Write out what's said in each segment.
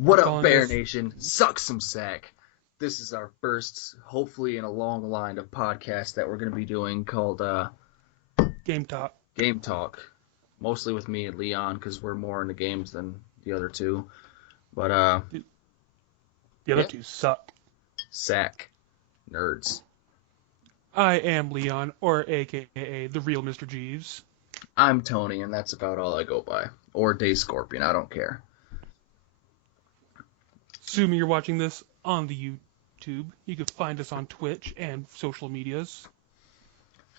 What We're up, calling Bear this Nation? Suck some sack. This is our first, hopefully in a long line of podcasts that we're going to be doing called Game Talk. Game Talk. Mostly with me and Leon, because we're more into games than the other two. But, The other yeah. two suck. Sack. Nerds. I am Leon, or AKA the real Mr. Jeeves. I'm Tony, and that's about all I go by. Or Day Scorpion, I don't care. Assuming you're watching this on the YouTube, you can find us on Twitch and social medias.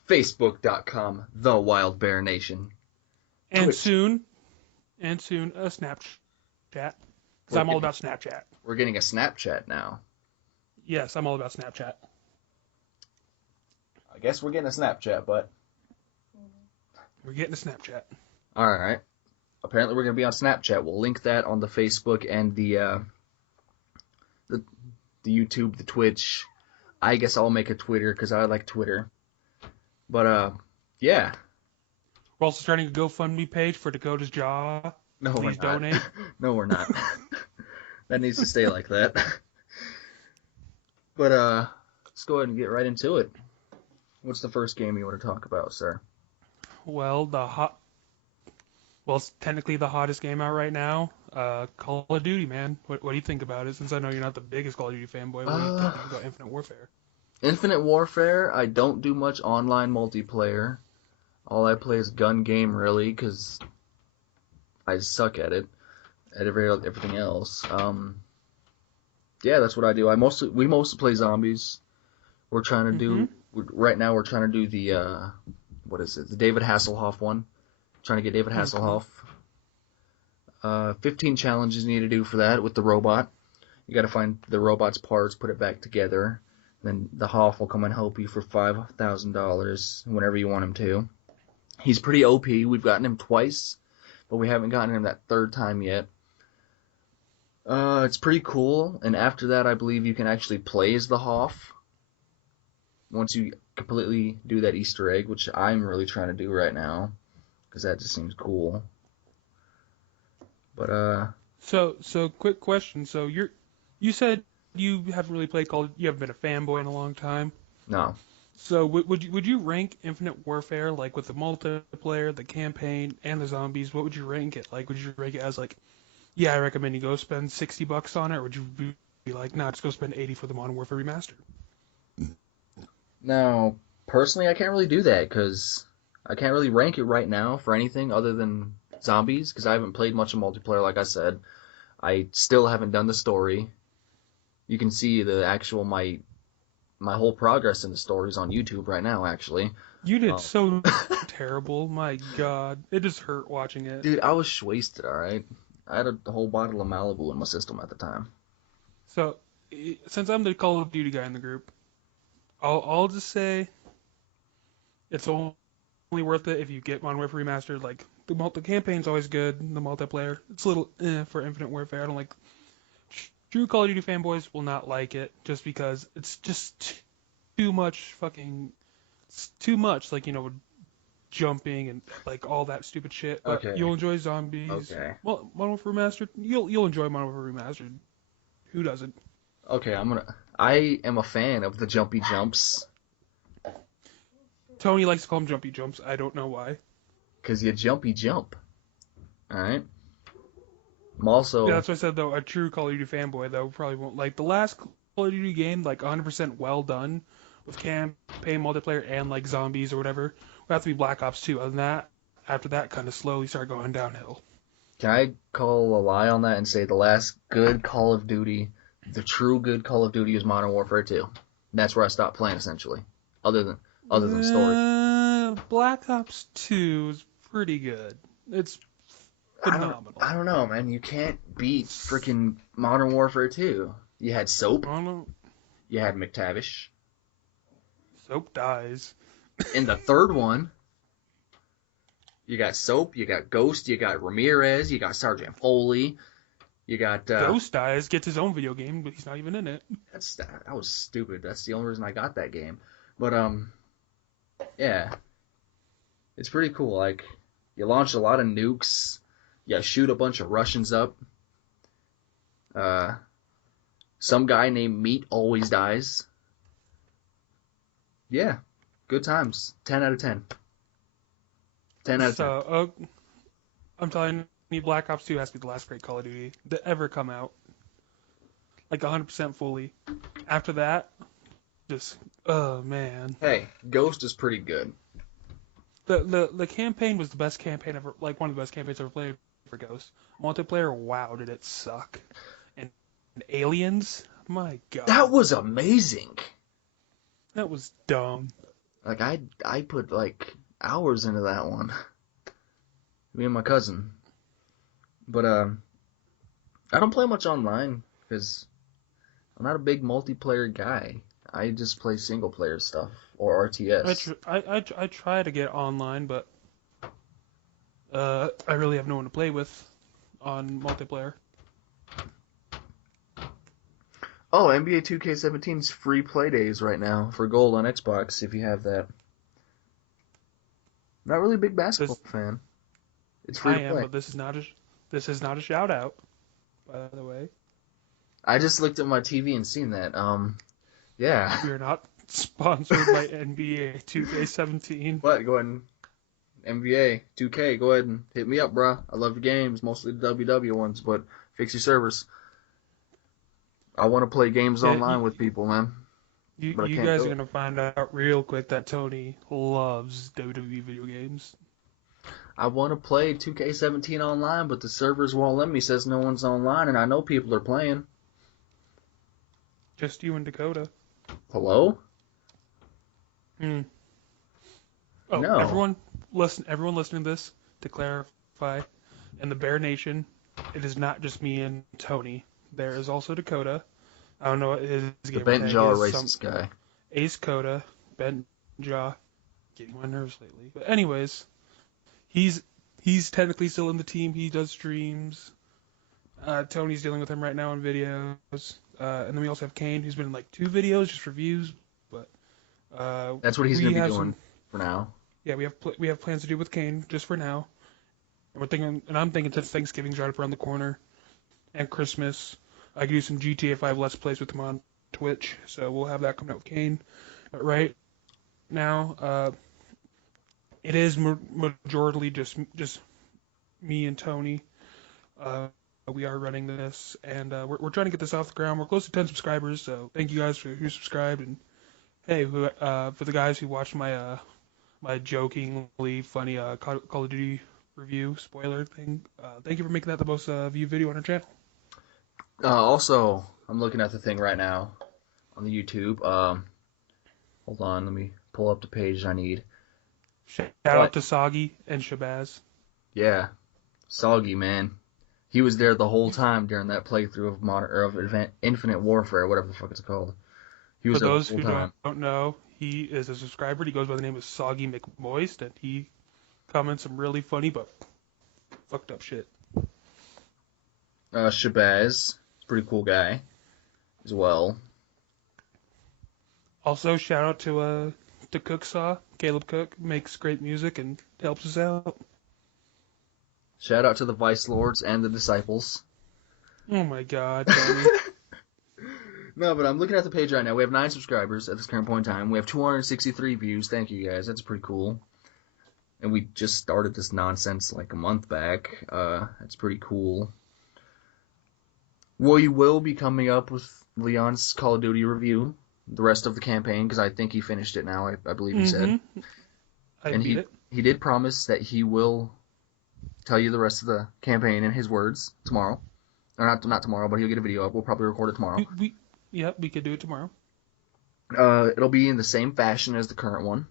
Facebook.com, The Wild Bear Nation. And Twitch. soon, a Snapchat. Because I'm all about Snapchat. We're getting a Snapchat now. Yes, I'm all about Snapchat. I guess we're getting a Snapchat, but... We're getting a Snapchat. Alright. Apparently we're going to be on Snapchat. We'll link that on the Facebook and the YouTube, the Twitch. I guess I'll make a Twitter because I like Twitter. But, yeah. We're also starting a GoFundMe page for Dakota's Jaw. No, Please we're not. donate. No, we're not. That needs to stay like that. But, let's go ahead and get right into it. What's the first game you want to talk about, sir? Well, it's technically the hottest game out right now. Call of Duty, man. What do you think about it? Since I know you're not the biggest Call of Duty fanboy, what do you think about Infinite Warfare? Infinite Warfare, I don't do much online multiplayer. All I play is gun game, really, because I suck at it. At everything else. Yeah, that's what I do. We mostly play zombies. We're trying to do... Right now we're trying to do the... what is it? The David Hasselhoff one. Trying to get David Hasselhoff. 15 challenges you need to do for that with the robot. You got to find the robot's parts, put it back together. Then the Hoff will come and help you for $5,000 whenever you want him to. He's pretty OP. We've gotten him twice, but we haven't gotten him that third time yet. It's pretty cool, and after that I believe you can actually play as the Hoff. Once you completely do that Easter egg, which I'm really trying to do right now, because that just seems cool. But So quick question. So you said you haven't really played Call of Duty. You haven't been a fanboy in a long time. no. So would you rank Infinite Warfare like with the multiplayer, the campaign, and the zombies? What would you rank it? Like, would you rank it as like, yeah, I recommend you go spend $60 on it, or would you be like, nah, just go spend 80 for the Modern Warfare Remastered? Now, personally, I can't really do that, because I can't really rank it right now for anything other than zombies, because I haven't played much of multiplayer, like I said. I still haven't done the story. You can see the actual, my whole progress in the stories on YouTube right now, actually. You did so terrible. My God. It just hurt watching it. Dude, I was wasted, alright? I had a whole bottle of Malibu in my system at the time. So, since I'm the Call of Duty guy in the group, I'll just say it's only worth it if you get Modern Warfare Remastered. Like, the campaign's always good, the multiplayer. It's a little for Infinite Warfare. I don't like... True Call of Duty fanboys will not like it, just because it's just too much fucking... It's too much, like, jumping and, like, all that stupid shit. But Okay. you'll enjoy zombies. Okay. Well, Modern Warfare Remastered, you'll enjoy Modern Warfare Remastered. Who doesn't? Okay, I am a fan of the jumpy jumps. Tony likes to call them jumpy jumps. I don't know why. Because you jumpy jump. Alright? I'm also... Yeah, that's what I said, though. A true Call of Duty fanboy, though, probably won't like the last Call of Duty game, like 100% well done with campaign multiplayer and like zombies or whatever. Would have to be Black Ops 2. Other than that, after that, kind of slowly start going downhill. Can I call a lie on that and say the last good Call of Duty, the true good Call of Duty is Modern Warfare 2? That's where I stopped playing, essentially. Other than story. Black Ops 2 is pretty good. It's phenomenal. I don't know, man. You can't beat freaking Modern Warfare 2. You had Soap. I don't know. You had McTavish. Soap dies. In the third one, you got Soap, you got Ghost, you got Ramirez, you got Sergeant Foley, you got... Ghost dies, gets his own video game, but he's not even in it. That was stupid. That's the only reason I got that game. But, yeah. It's pretty cool. Like, you launch a lot of nukes, you shoot a bunch of Russians up. Uh, some guy named Meat always dies. Yeah, good times. 10 out of 10. 10 out of 10. So, I'm telling you, Black Ops 2 has to be the last great Call of Duty to ever come out. Like 100% fully. After that, just, oh man. Hey, Ghost is pretty good. The campaign was the best campaign ever, like one of the best campaigns ever played for Ghost. Multiplayer, wow, did it suck. And Aliens, my god. That was amazing. That was dumb. Like, I put, like, hours into that one. Me and my cousin. But, I don't play much online, because I'm not a big multiplayer guy. I just play single player stuff, or RTS. I try to get online, but I really have no one to play with on multiplayer. Oh, NBA 2K17's free play days right now for gold on Xbox, if you have that. Not really a big basketball fan. It's free I to am, play. but this is not a shout out, by the way. I just looked at my TV and seen that. Yeah. We are not sponsored by NBA 2K17. But go ahead and NBA 2K, go ahead and hit me up, bruh. I love your games, mostly the WW ones, but fix your servers. I want to play games Yeah, online with people, man. you But I can't guys do are it. gonna find out real quick that Tony loves WWE video games. I want to play 2K17 online, but the servers won't let me. Says no one's online, and I know people are playing. Just you and Dakota. Hello? Hmm. Oh, No. everyone listening to this, to clarify, in the Bear Nation, it is not just me and Tony. There is also Dakota. I don't know what his The gamer bent tag jaw is. racist guy. Ace Coda, Bent Jaw, getting my nerves lately. But anyways, he's technically still in the team. He does streams. Tony's dealing with him right now in videos. And then we also have Kane, who's been in like 2 videos, just reviews. But That's what he's we going to be have doing some. for now. Yeah, we have plans to do with Kane just for now. And I'm thinking since Thanksgiving's right up around the corner, and Christmas, I could do some GTA 5 Let's Plays with him on Twitch. So we'll have that coming out with Kane. But right now, it is majorly just me and Tony. We are running this, and we're trying to get this off the ground. We're close to 10 subscribers, so thank you guys who subscribed. And hey, for the guys who watched my my jokingly funny Call of Duty review spoiler thing, thank you for making that the most viewed video on our channel. Also, I'm looking at the thing right now on the YouTube. Hold on, let me pull up the page I need. Shout out to Soggy and Shabazz. Yeah, Soggy, man. He was there the whole time during that playthrough of Infinite Warfare, whatever the fuck it's called. He was For there the those whole who time. don't know, he is a subscriber. He goes by the name of Soggy McMoist, and he comments some really funny but fucked up shit. Shabazz, pretty cool guy as well. Also, shout out to Cooksaw. Caleb Cook makes great music and helps us out. Shout out to the Vice Lords and the Disciples. Oh my god, Tony. No, but I'm looking at the page right now. We have 9 subscribers at this current point in time. We have 263 views. Thank you guys. That's pretty cool. And we just started this nonsense like a month back. That's pretty cool. We will be coming up with Leon's Call of Duty review, the rest of the campaign, because I think he finished it now, I believe he said. I beat it. He did promise that he will tell you the rest of the campaign in his words tomorrow. Or not tomorrow, but he'll get a video up. We'll probably record it tomorrow. We could do it tomorrow. It'll be in the same fashion as the current one.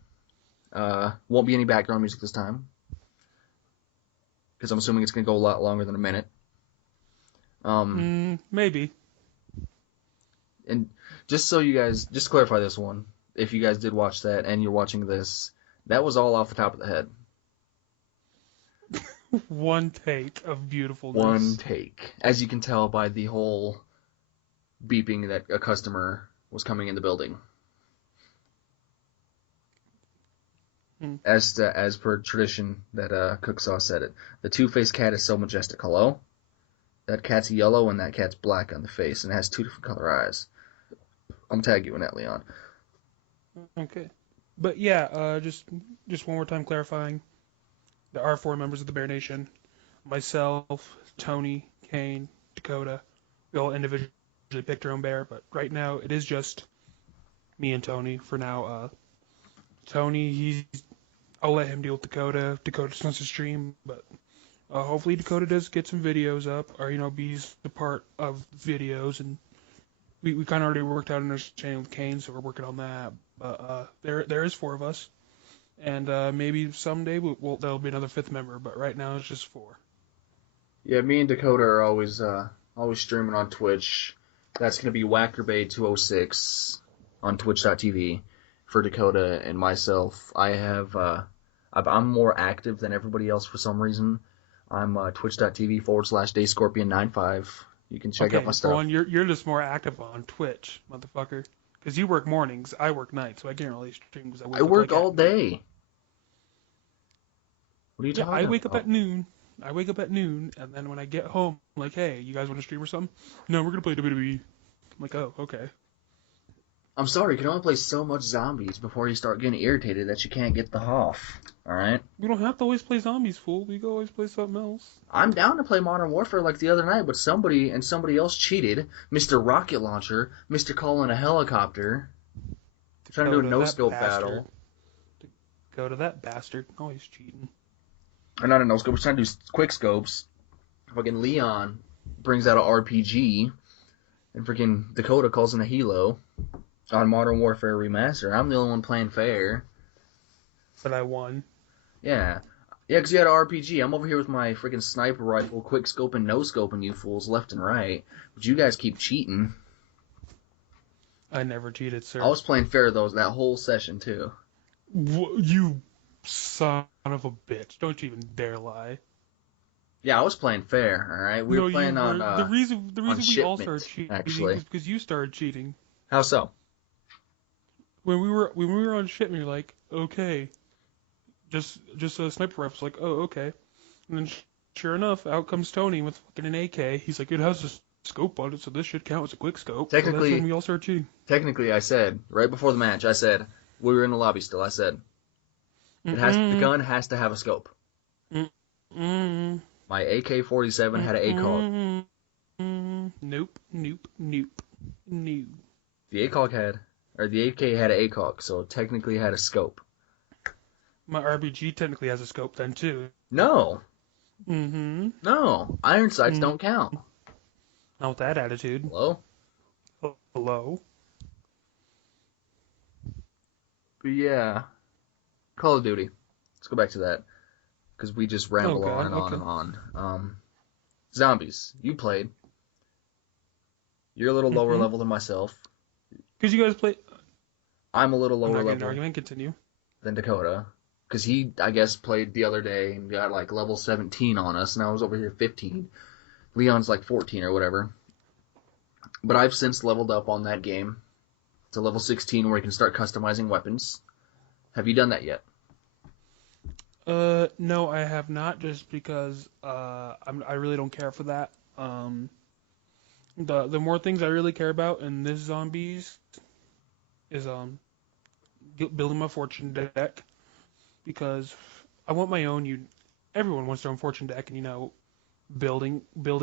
Won't be any background music this time, because I'm assuming it's going to go a lot longer than a minute. Maybe. And just so you guys, just to clarify this one, if you guys did watch that and you're watching this, that was all off the top of the head. One take of beautifulness. One take. As you can tell by the whole beeping that a customer was coming in the building. As per tradition that Cooksaw said it. The two-faced cat is so majestic. Hello? That cat's yellow and that cat's black on the face, and it has 2 different color eyes. I'm tagging you in that, Leon. Okay. But yeah, just one more time clarifying. There are 4 members of the Bear Nation. Myself, Tony, Kane, Dakota. We all individually picked our own bear, but right now it is just me and Tony for now. Tony, I'll let him deal with Dakota. Dakota just wants to stream, but hopefully Dakota does get some videos up, or be a part of videos, and we kind of already worked out an understanding with Kane, so we're working on that. But there is 4 of us, and maybe someday there'll be another 5th member, but right now it's just 4. Yeah, me and Dakota are always streaming on Twitch. That's gonna be WackerBay206 on Twitch.tv for Dakota and myself. I'm more active than everybody else for some reason. I'm twitch.tv/DayScorpion95. You can check out my stuff. Okay, you're just more active on Twitch, motherfucker. Because you work mornings, I work nights, so I can't really stream because I work all day. What are you talking about? I wake up at noon. And then when I get home, I'm like, hey, you guys want to stream or something? No, we're gonna play WWE. I'm like, oh, okay. I'm sorry, you can only play so much zombies before you start getting irritated that you can't get the Hoff. Alright? We don't have to always play zombies, fool. We can always play something else. I'm down to play Modern Warfare like the other night, but somebody else cheated. Mr. Rocket Launcher, Mr. Calling a Helicopter. Trying to do a no-scope battle. Go to that bastard. Always cheating. Or not a no-scope, we're trying to do quick scopes. Fucking Leon brings out an RPG, and freaking Dakota calls in a helo on Modern Warfare Remastered. I'm the only one playing fair. But I won. Yeah. Yeah, because you had an RPG. I'm over here with my freaking sniper rifle, quick scoping, no scoping you fools left and right. But you guys keep cheating. I never cheated, sir. I was playing fair, though, that whole session, too. You son of a bitch. Don't you even dare lie. Yeah, I was playing fair, alright? We were playing on the reason we all started cheating actually. is because you started cheating. How so? When we were on shipment, you're like, okay, just a sniper rifle's like, oh, okay. And then sure enough, out comes Tony with fucking an AK. He's like, it has a scope on it, so this should count as a quick scope. Technically, so that's when we all started cheating. Technically, I said, right before the match, we were in the lobby still, I said, the gun has to have a scope. My AK-47 had an ACOG. Nope. The AK had an ACOG, so it technically had a scope. My RPG technically has a scope then, too. No. No. Iron sights don't count. Not with that attitude. Hello? But yeah. Call of Duty. Let's go back to that. Because we just ramble on and on. Zombies. You played. You're a little lower level than myself. Because you guys play... I'm a little lower level. An argument. Continue. Than Dakota. Because he, I guess, played the other day and got like level 17 on us, and I was over here 15. Leon's like 14 or whatever. But I've since leveled up on that game to level 16 where you can start customizing weapons. Have you done that yet? No, I have not, just because I really don't care for that. The more things I really care about in this zombies is building my fortune deck, because I want my own. Everyone wants their own fortune deck, and building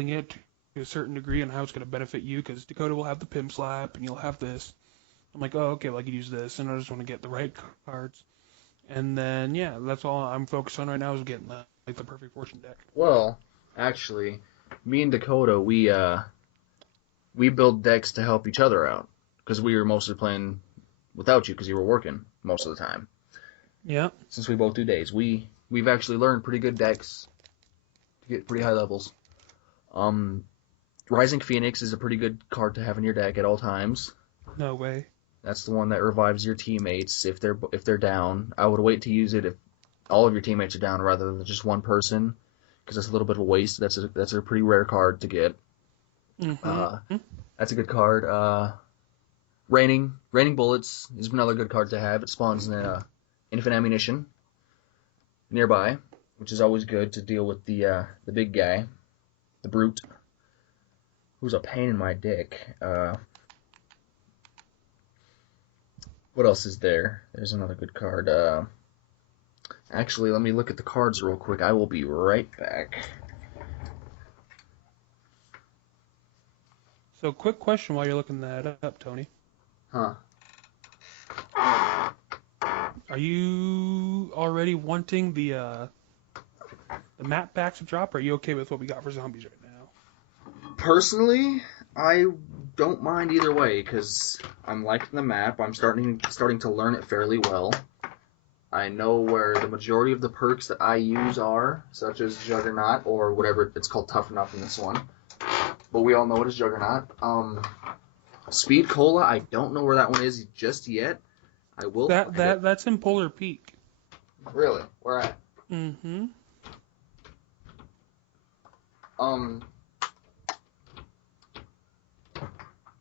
it to a certain degree and how it's going to benefit you. Because Dakota will have the pimp slap, and you'll have this. I'm like, oh, okay, well, I could use this, and I just want to get the right cards. And then, yeah, that's all I'm focused on right now, is getting the perfect fortune deck. Well, actually, me and Dakota, we build decks to help each other out, because we were mostly playing without you, because you were working most of the time. Yeah. Since we both do days, we've actually learned pretty good decks to get pretty high levels. Rising Phoenix is a pretty good card to have in your deck at all times. No way. That's the one that revives your teammates if they're down. I would wait to use it if all of your teammates are down rather than just one person, because that's a little bit of a waste. That's a pretty rare card to get. That's a good card. Raining Bullets is another good card to have. It spawns infinite ammunition nearby, which is always good to deal with the big guy, the brute. who's a pain in my dick. What else is there? There's another good card. Actually, let me look at the cards real quick. I will be right back. So, quick question while you're looking that up, Tony. Huh. Are you already wanting the map packs to drop, or are you okay with what we got for zombies right now? Personally, I don't mind either way, because I'm liking the map. I'm starting to learn it fairly well. I know where the majority of the perks that I use are, such as Juggernaut, or whatever it's called, Tough Enough in this one. But we all know it as Juggernaut. Speed Cola, I don't know where that one is just yet. I will find it. That's in Polar Peak. Really? Where at? Mm-hmm.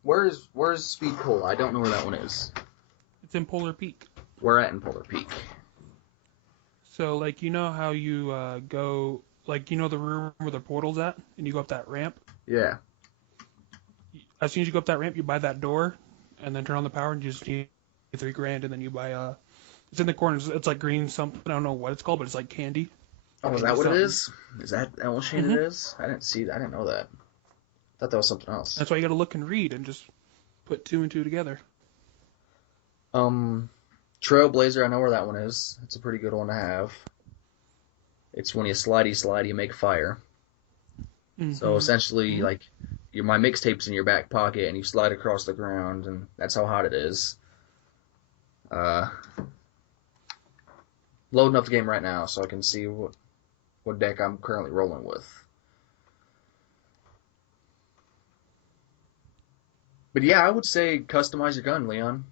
Where's Speed Cola? I don't know where that one is. It's in Polar Peak. Where at in Polar Peak? So, like, you know how you go, like, you know the room where the portal's at, and you go up that ramp? Yeah. As soon as you go up that ramp, you buy that door, and then turn on the power, and you just need $3,000, and then you buy, it's in the corners, it's like green something, I don't know what it's called, but it's like candy. Oh, is that what it is? Is that what shade it is? I didn't know that. I thought that was something else. That's why you gotta look and read, and just put two and two together. Trailblazer, I know where that one is. It's a pretty good one to have. It's when you slidey, you make fire. Mm-hmm. So essentially, like, my mixtape's in your back pocket, and you slide across the ground, and that's how hot it is. Loading up the game right now, so I can see what deck I'm currently rolling with. But yeah, I would say customize your gun, Leon.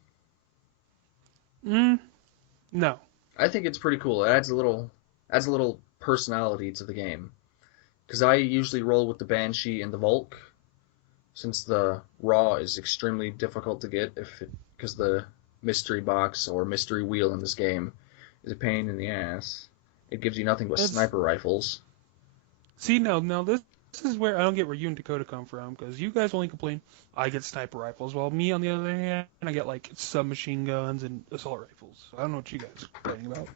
No. I think it's pretty cool. It adds a little personality to the game. Because I usually roll with the Banshee and the Volk, since the Raw is extremely difficult to get because the mystery box or mystery wheel in this game is a pain in the ass. It gives you nothing but sniper rifles. See, now this is where I don't get where you and Dakota come from, because you guys only complain I get sniper rifles, while me, on the other hand, I get, like, submachine guns and assault rifles. So I don't know what you guys are complaining about.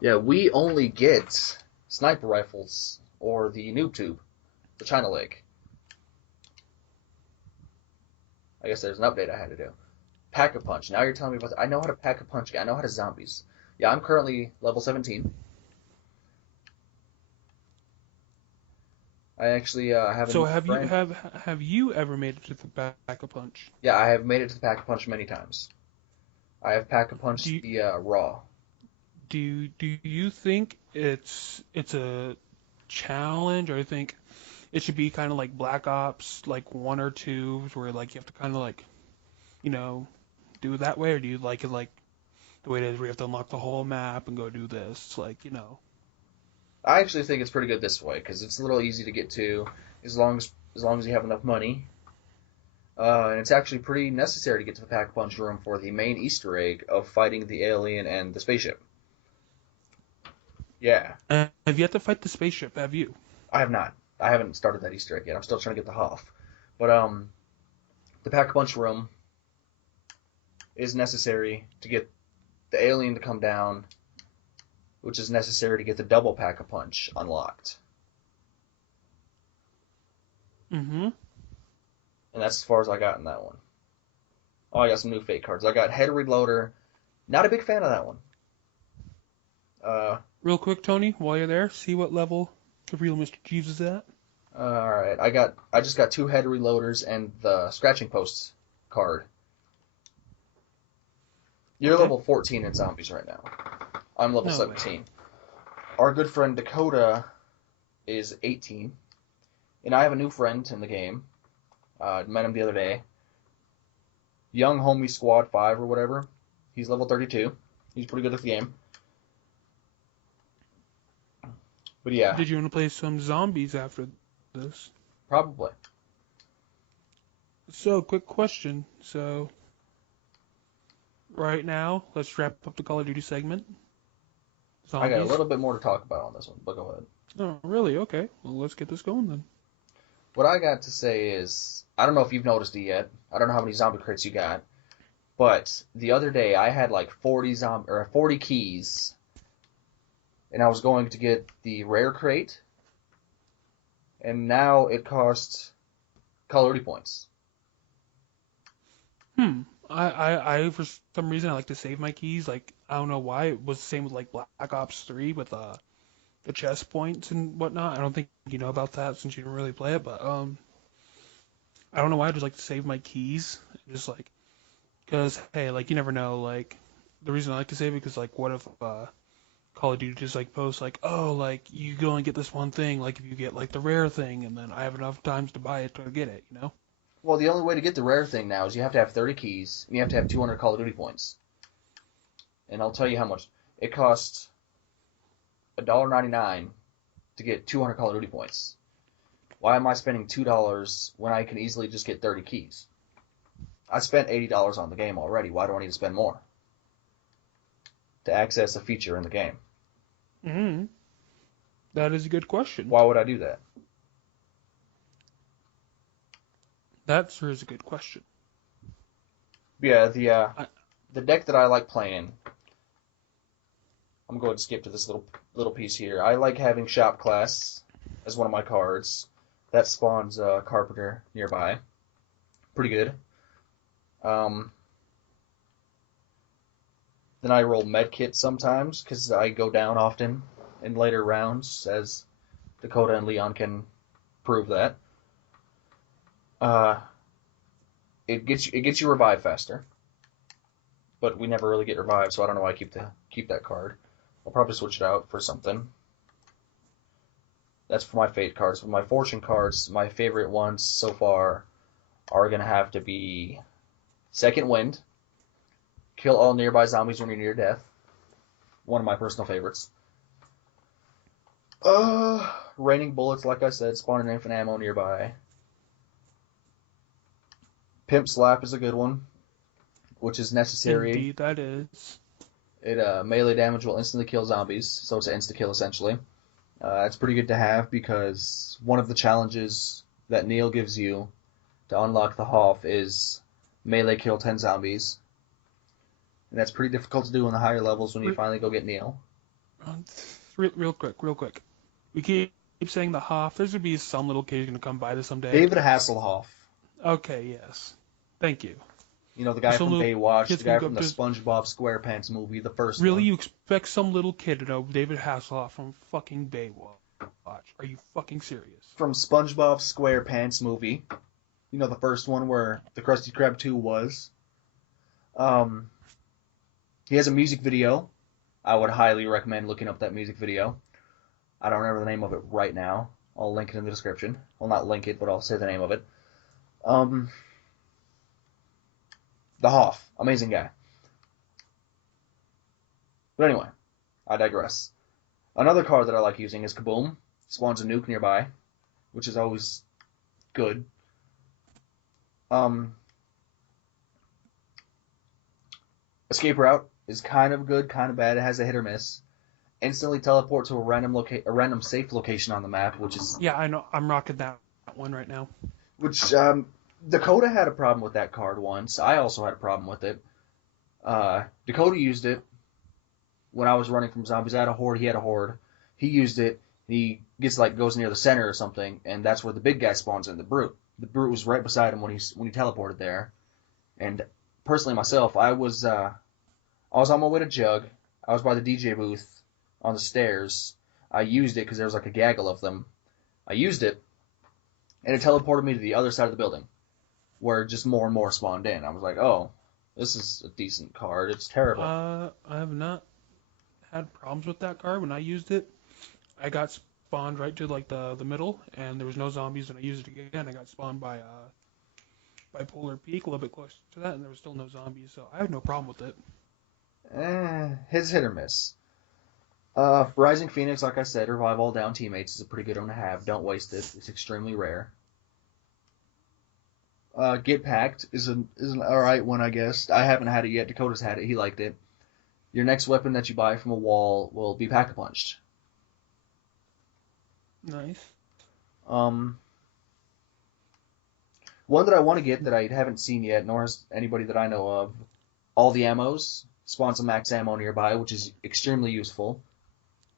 Yeah, we only get sniper rifles, or the noob tube, the China Lake. I guess there's an update I had to do. Pack-a-punch. Now you're telling me about that. I know how to pack-a-punch. I know how to zombies. Yeah, I'm currently level 17. I actually have a So friend. have you ever made it to the Pack-a-Punch? Yeah, I have made it to the Pack-a-punch many times. I have Pack-a-punched the Raw. Do you think it's a challenge, or do you think it should be kind of like Black Ops, like 1 or 2, where, like, you have to kind of, like, you know, do it that way, or do you like it like the way it is, where you have to unlock the whole map and go do this, like, you know? I actually think it's pretty good this way because it's a little easy to get to as long as you have enough money. And it's actually pretty necessary to get to the Pack-a-Punch room for the main Easter egg of fighting the alien and the spaceship. Yeah. Have you yet to fight the spaceship? Have you? I have not. I haven't started that Easter egg yet. I'm still trying to get the Hoff. But the Pack-a-Punch room is necessary to get the alien to come down, which is necessary to get the double Pack-a-Punch unlocked. Mm-hmm. And that's as far as I got in that one. Oh, I got some new fake cards. I got Head Reloader. Not a big fan of that one. Real quick, Tony, while you're there, see what level the real Mr. Jeeves is at. Alright, I just got 2 Head Reloaders and the Scratching Posts card. You're level 14 in zombies right now. I'm level 17. Way. Our good friend Dakota is 18. And I have a new friend in the game. Met him the other day. Young Homie Squad 5 or whatever. He's level 32. He's pretty good at the game. But yeah. Did you want to play some zombies after this? Probably. So, quick question. So, right now, let's wrap up the Call of Duty segment. Zombies. I got a little bit more to talk about on this one, but go ahead. Oh, really? Okay. Well, let's get this going then. What I got to say is, I don't know if you've noticed it yet. I don't know how many zombie crates you got, but the other day I had like 40 keys, and I was going to get the rare crate, and now it costs Call of Duty points. For some reason I like to save my keys. Like I don't know why. It was the same with like Black Ops 3 with the chest points and whatnot. I don't think you know about that since you didn't really play it, but I don't know why I just like to save my keys. Just like because hey, like you never know. Like the reason I like to save it because like what if Call of Duty just like posts like oh like you can only get this one thing like if you get like the rare thing and then I have enough times to buy it to get it. You know. Well, the only way to get the rare thing now is you have to have 30 keys, and you have to have 200 Call of Duty points. And I'll tell you how much. It costs $1.99 to get 200 Call of Duty points. Why am I spending $2 when I can easily just get 30 keys? I spent $80 on the game already. Why do I need to spend more to access a feature in the game? Hmm. That is a good question. Why would I do that? That sure is a good question. Yeah, I, the deck that I like playing. I'm going to skip to this little piece here. I like having Shop Class as one of my cards. That spawns Carpenter nearby. Pretty good. Then I roll Medkit sometimes because I go down often in later rounds, as Dakota and Leon can prove that. It gets you revived faster, but we never really get revived, so I don't know why I keep that card. I'll probably switch it out for something. That's for my fate cards. For my fortune cards, my favorite ones so far are gonna have to be Second Wind, kill all nearby zombies when you're near death. One of my personal favorites. Raining bullets, like I said, spawning infinite ammo nearby. Pimp Slap is a good one, which is necessary. Indeed, that is. It melee damage will instantly kill zombies, so it's an insta kill essentially. It's pretty good to have because one of the challenges that Neil gives you to unlock the Hoff is melee kill 10 zombies. And that's pretty difficult to do in the higher levels when you finally go get Neil. Real quick. We keep saying the Hoff. There's gonna be some little kid who's gonna come by this someday. David Hasselhoff. Okay, yes. Thank you. You know, the guy Some from little Baywatch, the kid's guy gonna from go the just SpongeBob SquarePants movie, the first really one. you expect some little kid to know David Hasselhoff from fucking Baywatch? Are you fucking serious? From SpongeBob SquarePants movie. You know, the first one where the Krusty Krab 2 was. He has a music video. I would highly recommend looking up that music video. I don't remember the name of it right now. I'll link it in the description. Well, not link it, but I'll say the name of it. The Hoff. Amazing guy. But anyway, I digress. Another card that I like using is Kaboom. Spawns a nuke nearby, which is always good. Escape Route is kind of good, kind of bad. It has a hit or miss. Instantly teleport to a random safe location on the map, which is Yeah, I know. I'm rocking that one right now. which Dakota had a problem with that card once. I also had a problem with it. Dakota used it when I was running from zombies. I had a horde. He had a horde. He used it. He goes near the center or something, and that's where the big guy spawns in. The brute. The brute was right beside him when he teleported there. And personally, myself, I was on my way to Jug. I was by the DJ booth on the stairs. I used it because there was like a gaggle of them. I used it, and it teleported me to the other side of the building, where just more and more spawned in. I was like, oh, this is a decent card. It's terrible. I have not had problems with that card. When I used it, I got spawned right to like the middle, and there was no zombies. And I used it again. I got spawned by Polar Peak, a little bit closer to that, and there was still no zombies. So I had no problem with it. His hit or miss. Rising Phoenix, like I said, revive all down teammates is a pretty good one to have. Don't waste it. It's extremely rare. Get Packed is an alright one, I guess. I haven't had it yet. Dakota's had it. He liked it. Your next weapon that you buy from a wall will be Pack-a-Punched. Nice. One that I want to get that I haven't seen yet, nor has anybody that I know of, all the ammos spawn some max ammo nearby, which is extremely useful,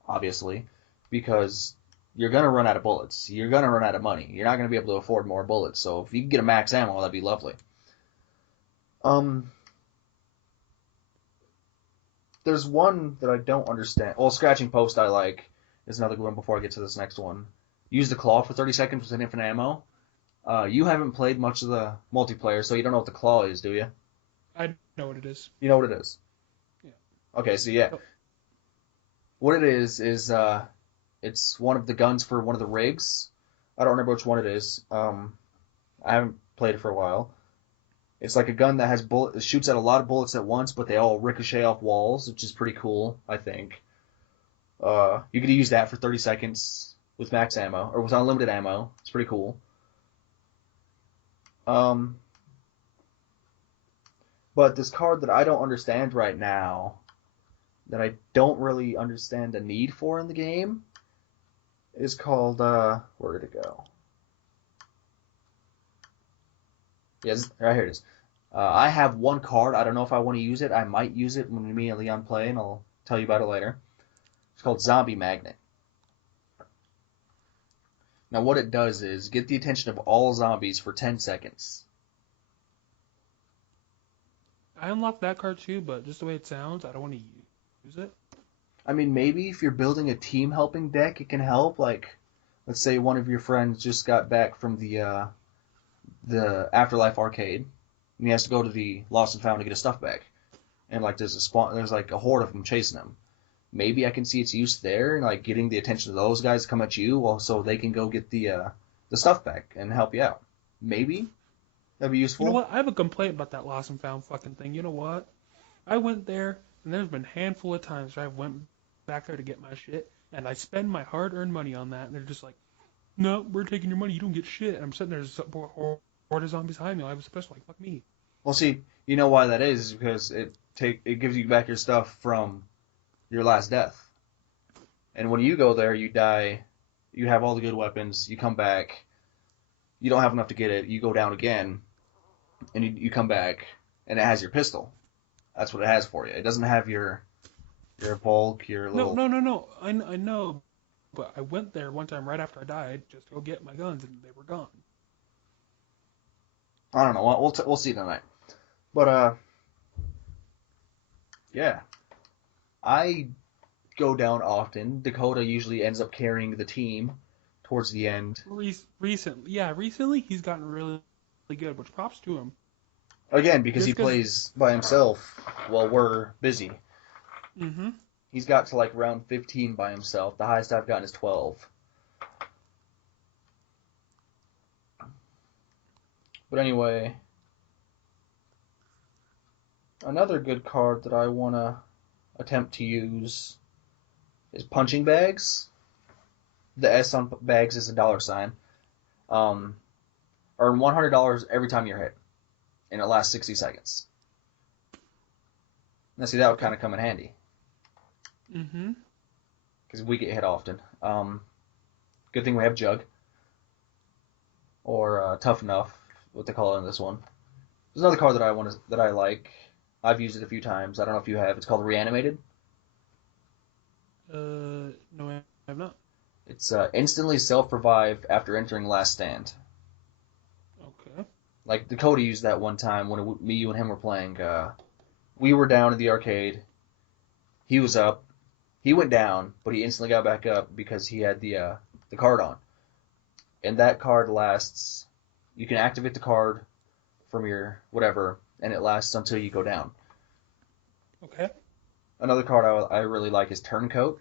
obviously, because you're gonna run out of bullets. You're gonna run out of money. You're not gonna be able to afford more bullets. So if you can get a max ammo, that'd be lovely. Um, there's one that I don't understand. Well, scratching post I like is another good one. Before I get to this next one, use the claw for 30 seconds with an infinite ammo. You haven't played much of the multiplayer, so you don't know what the claw is, do you? I know what it is. You know what it is. Yeah. Okay, so yeah, Oh, what it is it's one of the guns for one of the rigs. I don't remember which one it is. I haven't played it for a while. It's like a gun that has bullet, it shoots out a lot of bullets at once, but they all ricochet off walls, which is pretty cool, I think. You could use that for 30 seconds with max ammo, or with unlimited ammo. It's pretty cool. Um, but this card that I don't understand right now, that I don't really understand the need for in the game, is called, where did it go? Yes, right here it is. I have one card. I don't know if I want to use it. I might use it when me and Leon play, and I'll tell you about it later. It's called Zombie Magnet. Now, what it does is get the attention of all zombies for 10 seconds. I unlocked that card too, but just the way it sounds, I don't want to use it. I mean, maybe if you're building a team helping deck, it can help. Like, let's say one of your friends just got back from the Afterlife arcade, and he has to go to the Lost and Found to get his stuff back. And like, there's like a horde of them chasing him. Maybe I can see its use there, and like getting the attention of those guys to come at you, well, so they can go get the stuff back and help you out. Maybe that'd be You know useful. what? I have a complaint about that lost and found fucking thing. You know what? I went there, and there's been a handful of times where I went back there to get my shit, and I spend my hard-earned money on that, and they're just like, no, we're taking your money, you don't get shit. And I'm sitting there, there's a horde of zombies behind me. I was supposed to like, fuck me. Well, see, you know why that is because it gives you back your stuff from your last death. And when you go there, you die. You have all the good weapons. You come back. You don't have enough to get it. You go down again, and you come back, and it has your pistol. That's what it has for you. It doesn't have your bulk, your No, little. no, no, no. I know, but I went there one time right after I died just to go get my guns, and they were gone. I don't know. We'll see tonight. But yeah, I go down often. Dakota usually ends up carrying the team towards the end. Recently he's gotten really, really good, which props to him. Again, because he Just because. plays by himself while we're busy. Mm-hmm. He's got to like round 15 by himself. The highest I've gotten is 12. But anyway, another good card that I want to attempt to use is punching bags. The S on bags is a dollar sign. Um, Earn $100 every time you're hit, and it lasts 60 seconds. Now, see, that would Okay. kind of come in handy, Mm-hmm. because we get hit often. Good thing we have Jug, or Tough Enough, what they call it in this one. There's another card that I like. I've used it a few times. I don't know if you have. It's called Reanimated. No, I have not. It's instantly self-revive after entering Last Stand. Okay. Like Dakota used that one time when me, you, and him were playing. We were down at the arcade. He was up. He went down, but he instantly got back up because he had the card on. And that card lasts. You can activate the card from your whatever, and it lasts until you go down. Okay. Another card I really like is Turncoat.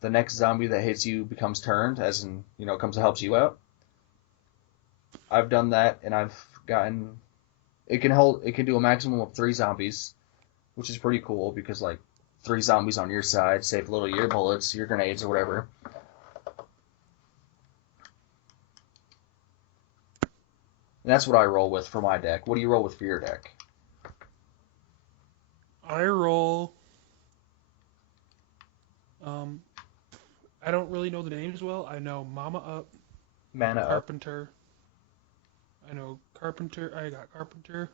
The next zombie that hits you becomes turned, as in, comes and helps you out. I've done that, and I've gotten. It can do a maximum of 3 zombies, which is pretty cool because like 3 zombies on your side save a little of your bullets, your grenades, or whatever. And that's what I roll with for my deck. What do you roll with for your deck? I roll. Um, I don't really know the names well. I know Mama Up, Mana up. Carpenter, I know Carpenter. I got Carpenter.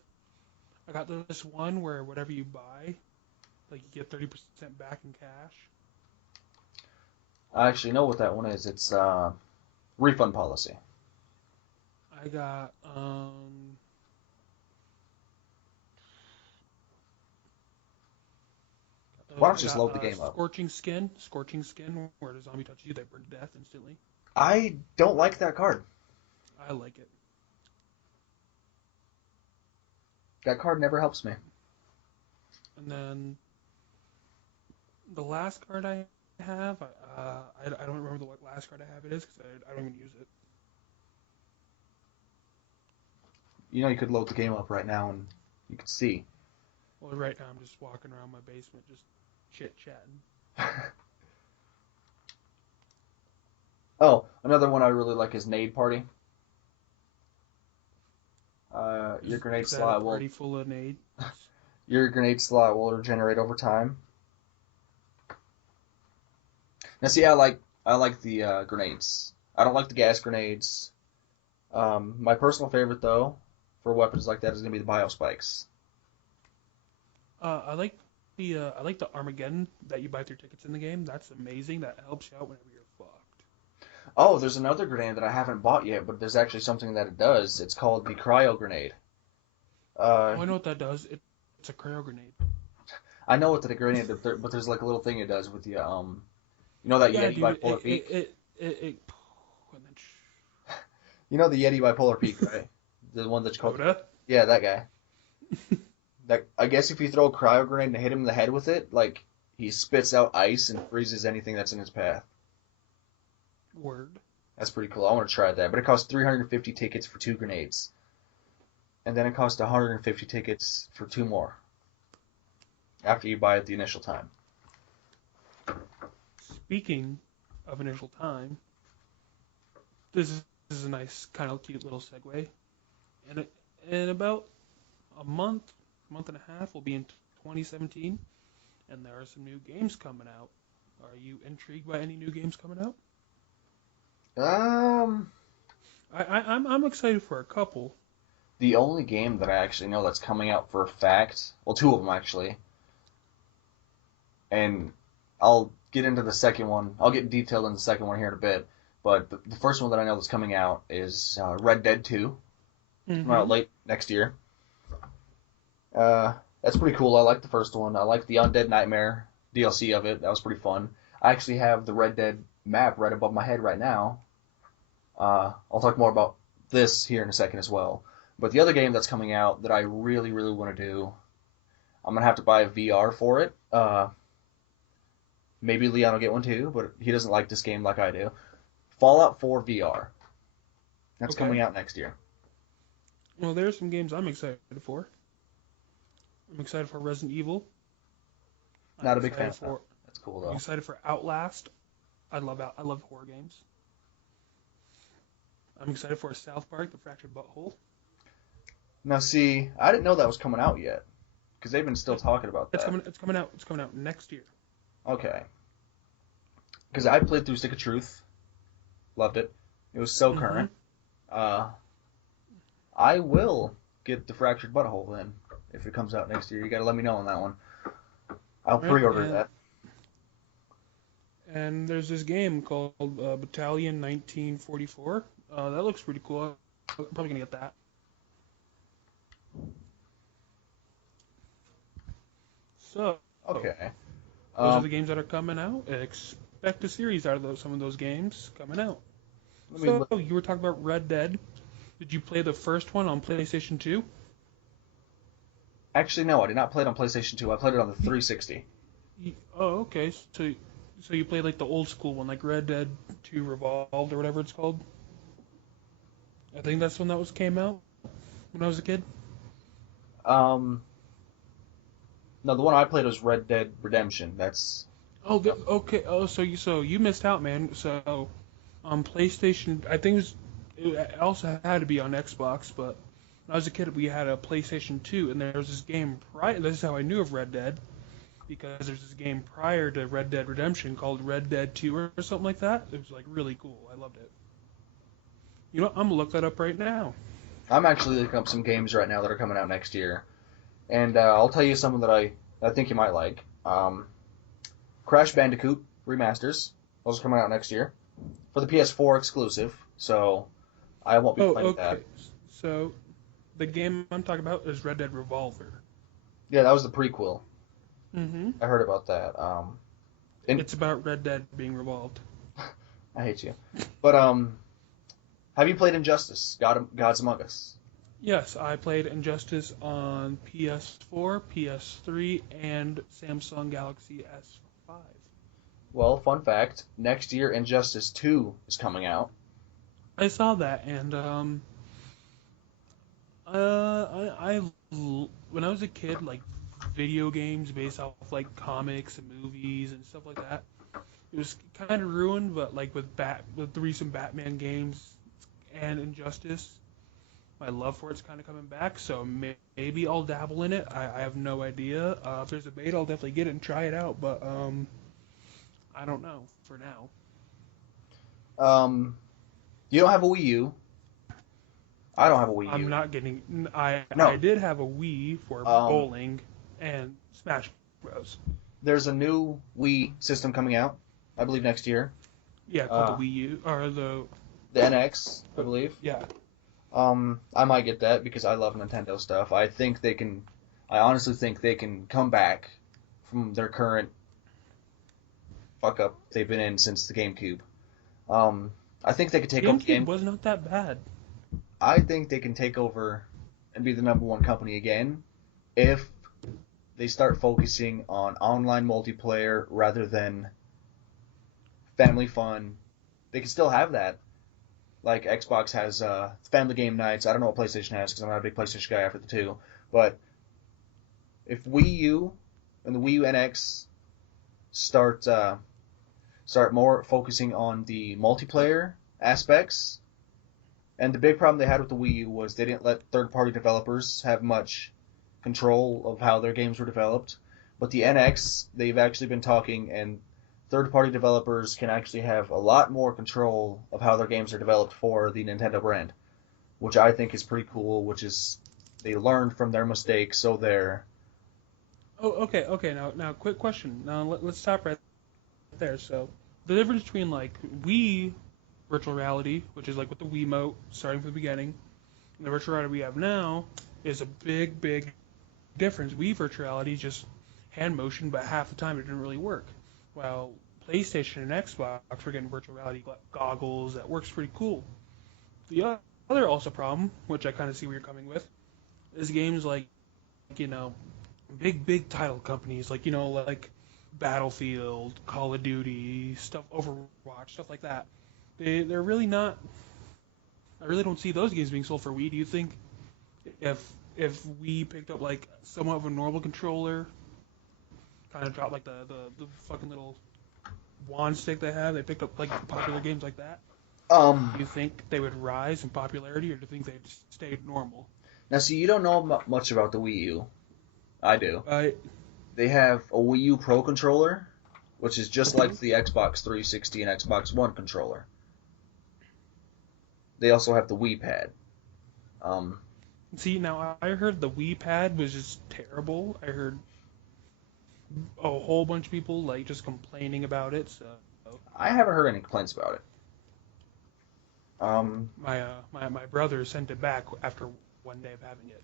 I got this one where whatever you buy, like you get 30% back in cash. I actually know what that one is. It's refund policy. I got Why don't I you just got load the game up? Scorching Skin, where the zombie touches you, they burn to death instantly. I don't like that card. I like it. That card never helps me. And then the last card I have, I don't remember what last card I have it is because I don't even use it. You know you could load the game up right now and you could see. Well, right now I'm just walking around my basement, just chit-chatting. Oh, another one I really like is Nade Party. Your grenade Is that a slot party full of nades? your grenade slot will regenerate over time. Now, see, I like the grenades. I don't like the gas grenades. My personal favorite though, for weapons like that, is gonna be the bio spikes. I like the Armageddon that you buy through tickets in the game. That's amazing. That helps you out whenever you're fucked. Oh, there's another grenade that I haven't bought yet, but there's actually something that it does. It's called the cryo grenade. Oh, I know what that does. It's a cryo grenade. I know what the grenade, but there's like a little thing it does with the you know that Yeah, Yeti dude. bipolar peak. And then You know the Yeti bipolar peak, right? The one that's called. Yoda. Yeah, that guy. That I guess if you throw a cryo grenade and hit him in the head with it, like he spits out ice and freezes anything that's in his path. Word. That's pretty cool. I want to try that, but it costs 350 tickets for 2 grenades, and then it costs 150 tickets for 2 more after you buy it the initial time. Speaking of initial time, this is a nice, kind of cute little segue. And in about a month and a half, we'll be in 2017, and there are some new games coming out. Are you intrigued by any new games coming out? I'm excited for a couple. The only game that I actually know that's coming out for a fact, well, 2 of them actually, and I'll get into the second one. I'll get detailed in the second one here in a bit. But the first one that I know that's coming out is Red Dead 2. Mm-hmm. Coming out late next year. That's pretty cool. I like the first one. I like the Undead Nightmare DLC of it. That was pretty fun. I actually have the Red Dead map right above my head right now. I'll talk more about this here in a second as well. But the other game that's coming out that I really, really want to do, I'm going to have to buy a VR for it. Maybe Leon will get one too, but he doesn't like this game like I do. Fallout 4 VR. That's coming out next year. Well, there's some games I'm excited for. I'm excited for Resident Evil. Not a big fan of that. That's cool though. I'm excited for Outlast. I love horror games. I'm excited for South Park: The Fractured Butthole. Now, see, I didn't know that was coming out yet, because they've been still talking about that. It's coming out next year. Okay. Because I played through Stick of Truth, loved it. It was so current. I will get the Fractured Butthole then if it comes out next year. You got to let me know on that one. I'll pre-order that. And there's this game called Battalion 1944. That looks pretty cool. I'm probably gonna get that. So okay, those are the games that are coming out. Expect a series out of some of those games coming out. So you were talking about Red Dead. Did you play the first one on PlayStation 2? Actually, no, I did not play it on PlayStation 2. I played it on the 360. Oh, okay. So you played like the old school one, like Red Dead 2 Revolved or whatever it's called. I think that's when that came out when I was a kid. No, the one I played was Red Dead Redemption. That's. Okay. Oh, so you missed out, man. So on PlayStation, I think it also had to be on Xbox, but when I was a kid, we had a PlayStation 2, and there was this game prior. This is how I knew of Red Dead, because there's this game prior to Red Dead Redemption called Red Dead 2 or something like that. It was like really cool. I loved it. You know, I'm gonna look that up right now. I'm actually looking up some games right now that are coming out next year, and I'll tell you some that I think you might like. Crash Bandicoot remasters. Those are coming out next year for the PS4 exclusive, so I won't be Oh, playing okay. that. So the game I'm talking about is Red Dead Revolver. Yeah, that was the prequel. Mm-hmm. I heard about that. And It's about Red Dead being revolved. I hate you. But have you played Injustice? Gods Among Us. Yes, I played Injustice on PS4, PS3, and Samsung Galaxy S5. Well, fun fact: next year Injustice 2 is coming out. I saw that, and when I was a kid, like video games based off like comics and movies and stuff like that, it was kind of ruined. But like with the recent Batman games and Injustice, my love for it's kind of coming back. So maybe I'll dabble in it. I have no idea. If there's a beta, I'll definitely get it and try it out. But I don't know for now. You don't have a Wii U. I don't have a Wii I'm U. not getting. I No. did have a Wii for Um, bowling and Smash Bros. there's a new Wii system coming out, I believe next year. Yeah, called the Uh, Wii U or the NX, I believe. yeah. I might get that because I love Nintendo stuff. I think they can. I honestly think they can come back from their current fuck up they've been in since the GameCube. I think they could take over the GameCube game. was not that bad. I think they can take over and be the number one company again if they start focusing on online multiplayer rather than family fun. They can still have that. Like Xbox has family game nights. I don't know what PlayStation has because I'm not a big PlayStation guy after the two. But if Wii U and the Wii U NX start more focusing on the multiplayer aspects, and the big problem they had with the Wii U was they didn't let third-party developers have much control of how their games were developed. But the NX, they've actually been talking, and third-party developers can actually have a lot more control of how their games are developed for the Nintendo brand, which I think is pretty cool. Which is they learned from their mistakes, so they're Oh, okay. Now, quick question. Now let's stop right there. So, the difference between like Wii virtual reality, which is like with the Wiimote starting from the beginning, and the virtual reality we have now is a big difference. Wii virtual reality is just hand motion, but half the time it didn't really work. While PlayStation and Xbox were getting virtual reality goggles that works pretty cool. The other also problem, which I kind of see where you're coming with, is games like you know big title companies like like Battlefield, Call of Duty, stuff, Overwatch, stuff like that. They're really not. I really don't see those games being sold for Wii. Do you think if we picked up like somewhat of a normal controller, kind of dropped like the fucking little wand stick they have, they picked up like popular games like that? um. Do you think they would rise in popularity, or do you think they'd stay normal? Now, see, you don't know much about the Wii U. I do. I They have a Wii U Pro controller, which is just like Mhm. the Xbox 360 and Xbox One controller. They also have the Wii Pad. Um, See, now I heard the Wii Pad was just terrible. I heard a whole bunch of people like just complaining about it. So I haven't heard any complaints about it. my brother sent it back after one day of having it.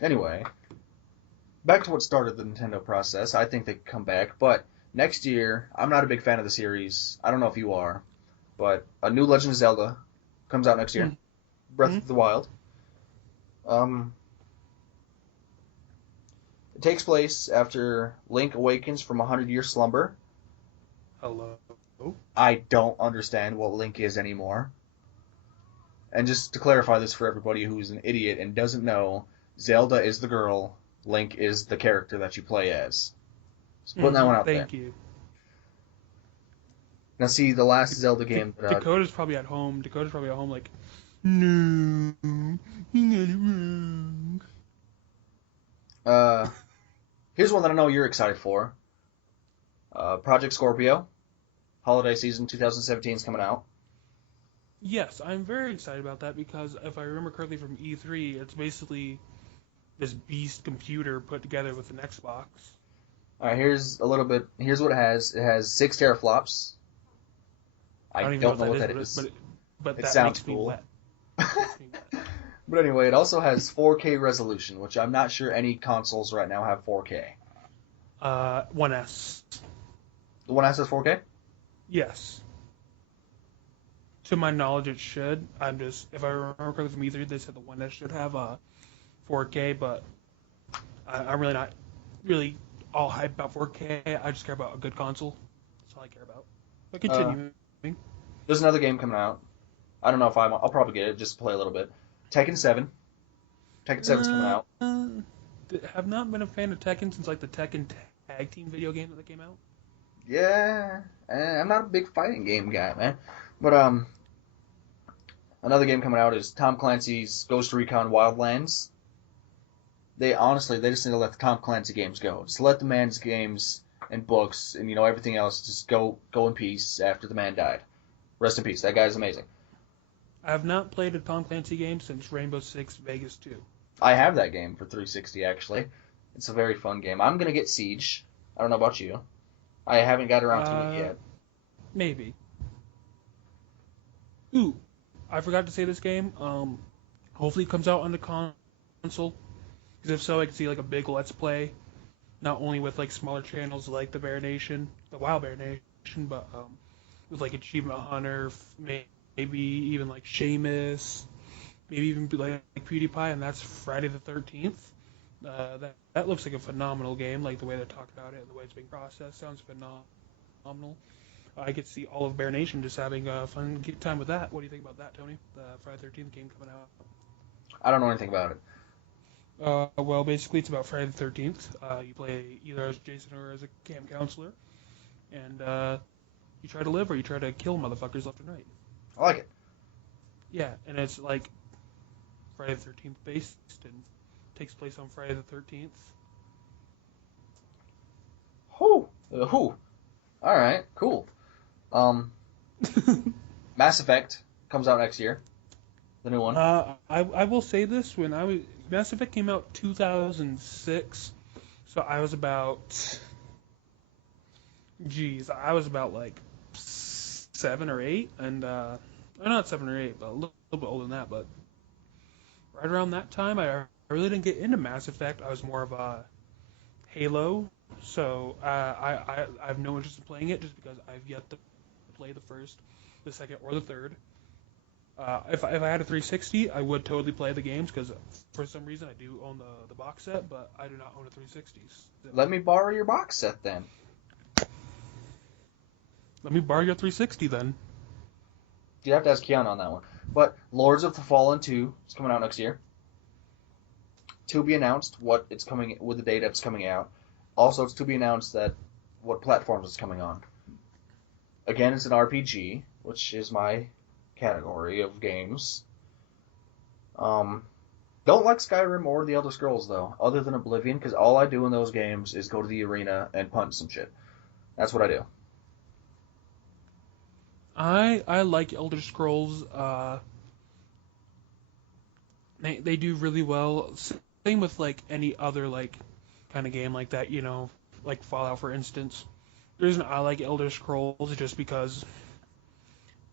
Anyway, back to what started the Nintendo process. I think they could come back, but next year, I'm not a big fan of the series. I don't know if you are, but a new Legend of Zelda comes out next year. Breath Mm-hmm. of the Wild. Um, it takes place after Link awakens from a 100-year slumber. Hello. I don't understand what Link is anymore. And just to clarify this for everybody who's an idiot and doesn't know, Zelda is the girl, Link is the character that you play as. Just putting that one out there. Thank you. Now, see, the last Zelda game Dakota's probably at home. Like, no, you got it wrong. here's one that I know you're excited for. Project Scorpio, holiday season 2017 is coming out. Yes, I'm very excited about that because if I remember correctly from E3, it's basically this beast computer put together with an Xbox. All right, here's a little bit. Here's what it has. It has 6 teraflops. I I don't even know don't what know that what is, that is. but It that sounds makes me cool. wet. Makes me wet. But anyway, it also has 4K resolution, which I'm not sure any consoles right now have 4K. 1S. The one that says 4K? Yes. To my knowledge, it should. I'm just, if I remember correctly from E3, they said the 1S should have 4K, but I'm really not really all hyped about 4K. I just care about a good console. That's all I care about. But Uh, continuing. there's another game coming out. I don't know if I'll probably get it just to play a little bit. Tekken 7. Tekken 7's coming Uh, out. have not been a fan of Tekken since like the Tekken Tag Team video game that came out. Yeah, I'm not a big fighting game guy, man. But another game coming out is Tom Clancy's Ghost Recon Wildlands. They just need to let the Tom Clancy games go. Just let the man's games and books and everything else just go in peace after the man died. Rest in peace. That guy's amazing. I have not played a Tom Clancy game since Rainbow Six Vegas 2. I have that game for 360 actually. It's a very fun game. I'm gonna get Siege. I don't know about you. I haven't got around to it Uh, yet. maybe. Ooh, I forgot to say this game. Hopefully it comes out on the console. Because if so, I can see like a big Let's Play, not only with like smaller channels like the Bear Nation, the Wild Bear Nation, but with like Achievement Hunter, maybe even like Sheamus, maybe even like PewDiePie, and that's Friday the 13th. That looks like a phenomenal game. Like the way they talk about it and the way it's being processed sounds phenomenal. I could see all of Bear Nation just having a fun good time with that. What do you think about that, Tony? The Friday 13th game coming out. I don't know anything about it. Well, basically, it's about Friday the 13th. You play either as Jason or as a camp counselor, and you try to live or you try to kill motherfuckers left and right. I like it. Yeah, and it's like Friday the 13th based and takes place on Friday the 13th. Whoo, whoo. All right, cool. Um, Mass Effect comes out next year. The new one. I will say this: when I was Mass Effect came out 2006, so I was about, geez, I was about like 7 or 8, and not 7 or 8, but a little bit older than that. But right around that time, I really didn't get into Mass Effect. I was more of a Halo, so I have no interest in playing it just because I've yet to play the first, the second, or the third. If I had a 360, I would totally play the games because for some reason I do own the box set, but I do not own a 360. So Let me borrow your box set then. let me borrow your 360 then. You'd have to ask Keanu on that one. But Lords of the Fallen 2 is coming out next year. To be announced what it's coming with the date it's coming out. Also, it's to be announced that what platforms it's coming on. Again, it's an RPG, which is my category of games. Don't like Skyrim or the Elder Scrolls though, other than Oblivion, because all I do in those games is go to the arena and punch some shit. That's what I do. I like Elder Scrolls. They do really well. Same with like any other like kind of game like that, like Fallout for instance. The reason I like Elder Scrolls is just because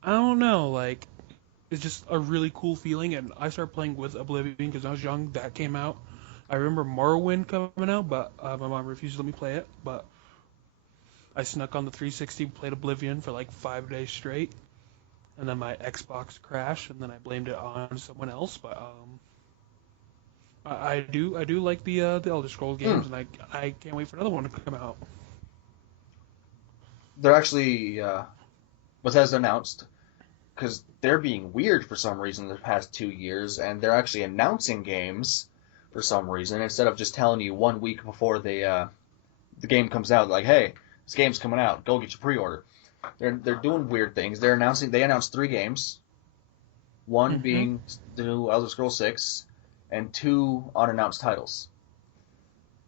I don't know, like it's just a really cool feeling. And I started playing with Oblivion because I was young. That came out. I remember Morrowind coming out, but my mom refused to let me play it. But I snuck on the 360, played Oblivion for like 5 days straight, and then my Xbox crashed, and then I blamed it on someone else. But I do like the Elder Scrolls Hmm. games, and I can't wait for another one to come out. They're actually Bethesda announced because they're being weird for some reason the past 2 years, and they're actually announcing games for some reason instead of just telling you 1 week before the game comes out, like, hey, this game's coming out, go get your pre-order. They're doing weird things. They announced 3 games, one Mm-hmm. being the new Elder Scrolls 6, and 2 unannounced titles.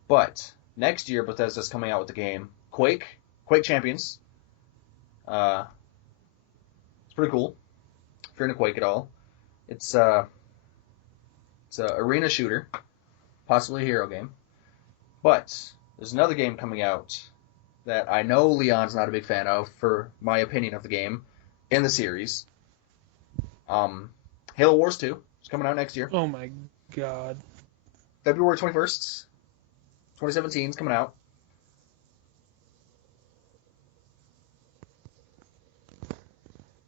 But next year, Bethesda's coming out with the game Quake Champions. Uh, it's pretty cool. if you're into Quake at all. It's a arena shooter, possibly a hero game. But there's another game coming out that I know Leon's not a big fan of, for my opinion of the game in the series. Halo Wars 2 is coming out next year. Oh my god. February 21st, 2017 is coming out.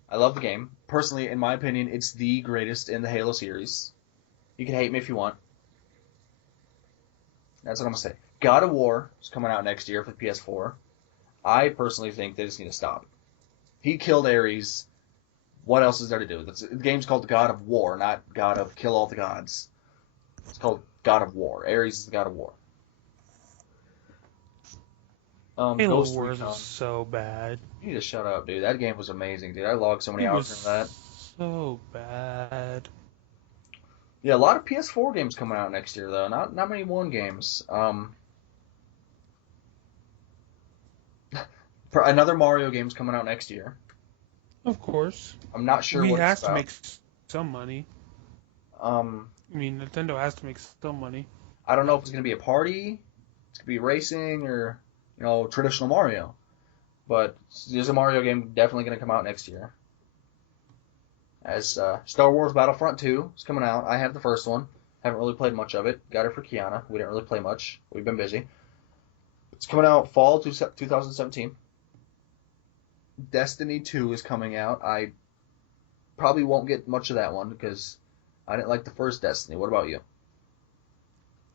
I love the game. Personally, in my opinion, it's the greatest in the Halo series. You can hate me if you want. That's what I'm going to say. God of War is coming out next year for the PS4. I personally think they just need to stop. He killed Ares. What else is there to do? The game's called God of War, not God of Kill All the Gods. It's called God of War. Ares is the God of War. Halo Ghost Wars Recon. is so bad. You need to shut up, dude. That game was amazing, dude. I logged so many It hours was into that. so bad. Yeah, a lot of PS4 games coming out next year, though. Not many one games. Another Mario game's coming out next year. Of course. I'm not sure We what has it's to about. make some money. I I mean, Nintendo has to make some money. don't know if it's going to be a party, it's going to be racing, or, traditional Mario. But there's a Mario game definitely going to come out next year. As Star Wars Battlefront 2 is coming out. I have the first one. Haven't really played much of it. Got it for Kiana. We didn't really play much. We've been busy. It's coming out fall 2017. Destiny 2 is coming out. I probably won't get much of that one because I didn't like the first Destiny. What about you?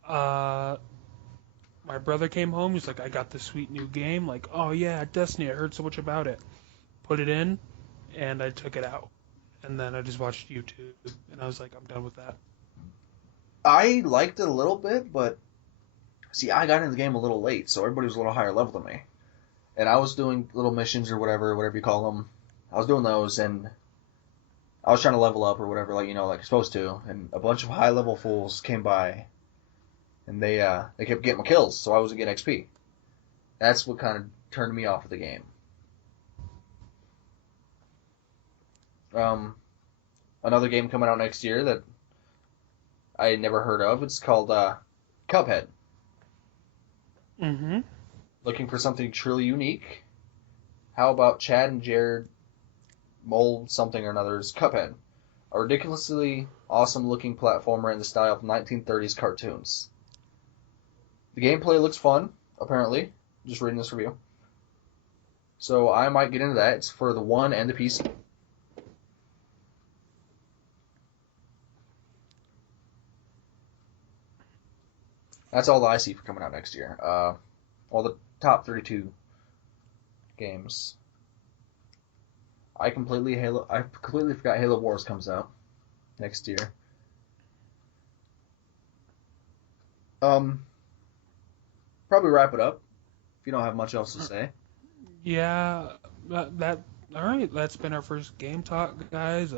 My brother came home. He's like, I got this sweet new game. Like, oh yeah, Destiny. I heard so much about it. Put it in, and I took it out. And then I just watched YouTube, and I was like, I'm done with that. I liked it a little bit, but see, I got into the game a little late, so everybody was a little higher level than me. And I was doing little missions or whatever you call them. I was doing those, and I was trying to level up or whatever, like you're supposed to. And a bunch of high level fools came by, and they kept getting my kills, so I wasn't getting XP. That's what kind of turned me off of the game. Another game coming out next year that I had never heard of. It's called Cuphead. Mm-hmm. Looking for something truly unique? How about Chad and Jared mold something or another's Cuphead? A ridiculously awesome-looking platformer in the style of 1930s cartoons. The gameplay looks fun, apparently. Just reading this review. So I might get into that. It's for the One and the PC. That's all that I see for coming out next year. All the top 32 games. I completely forgot Halo Wars comes out next year. Probably wrap it up if you don't have much else to say. Yeah, that all right. That's been our first game talk, guys.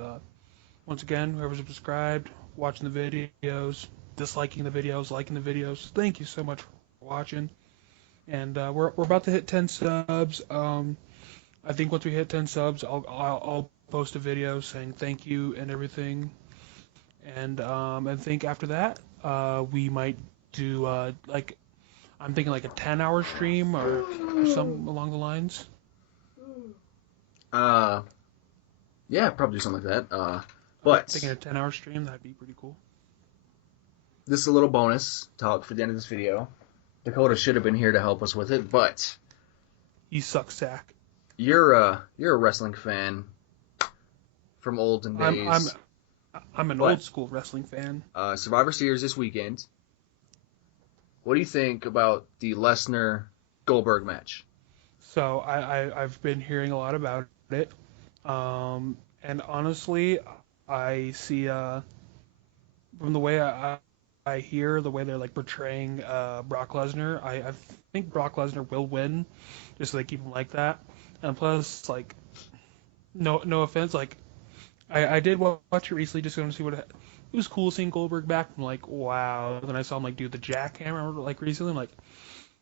Once again, whoever's subscribed, watching the videos, disliking the videos, liking the videos, thank you so much for watching. And we're about to hit 10 subs. I think once we hit 10 subs, I'll post a video saying thank you and everything. And I think after that, we might do I'm thinking like a 10-hour stream or something along the lines. Yeah, probably something like that. I'm But thinking a 10-hour stream, that'd be pretty cool. this is a little bonus talk for the end of this video. Dakota should have been here to help us with it, but You suck, Zach. you're a wrestling fan from olden days. I'm an What? old school wrestling fan. Survivor Series this weekend. What do you think about the Lesnar Goldberg match? So I've been hearing a lot about it. And honestly, I see from the way I hear the way they're like portraying Brock Lesnar, I think Brock Lesnar will win, just so they keep him like that. And plus, like, no offense, like I did watch it recently just to see what it was cool seeing Goldberg back. I'm like, wow. Then I saw him like do the jackhammer like recently. I'm like,